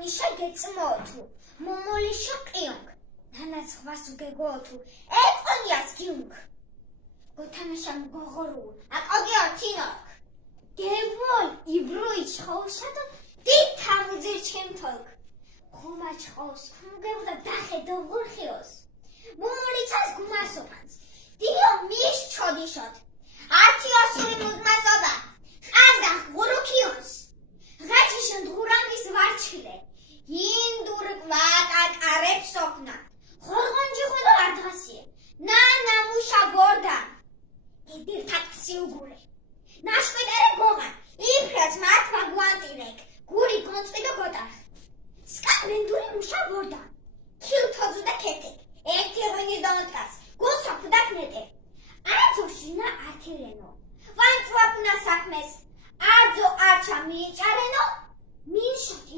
ეკონიშა გეწმოთუ, მომოლიშო ყიუნგ. თანაც ხვასუ გეგოთუ, ეკონიას გიუნგ. გოთანაშა მგოღორუ, აკოგიო თინოკ. გევოლ, იბროიჩ ხოუშადო, დითა მუძირჩემთოლკ. ხომაჩ ხოს, ხმგევდა დახე დოღურხიოს. მუმულიცას გუმასოფანს, დიო მიშ ჩოდიშოთ. ართიოსური მუზმასობა, ყაზდა ღურუქიოს. ღაჩიშან დღურანგის ვარჩილე, ინდურკ ვაკაკარებ სოფნა. ხორღონჯი ხვედო არდღასიე, ნანა მუშა გორდა. იდირ თაქსი უგურე. ნაშკვიდერე გოღან, იფრაც მართვა გვანტირეკ, გური გონწყიდო გოტარ. სკამენდური მუშა გორდა. ქილთოზუ და ქეტეკ, ერთი ღვინის დონოტკას, გულსოფუ და ქნეტე. აძოშინა ართირენო, ვანწვაფუნა საქმეს, აძო არჩა მიიჭარენო, მინშოთ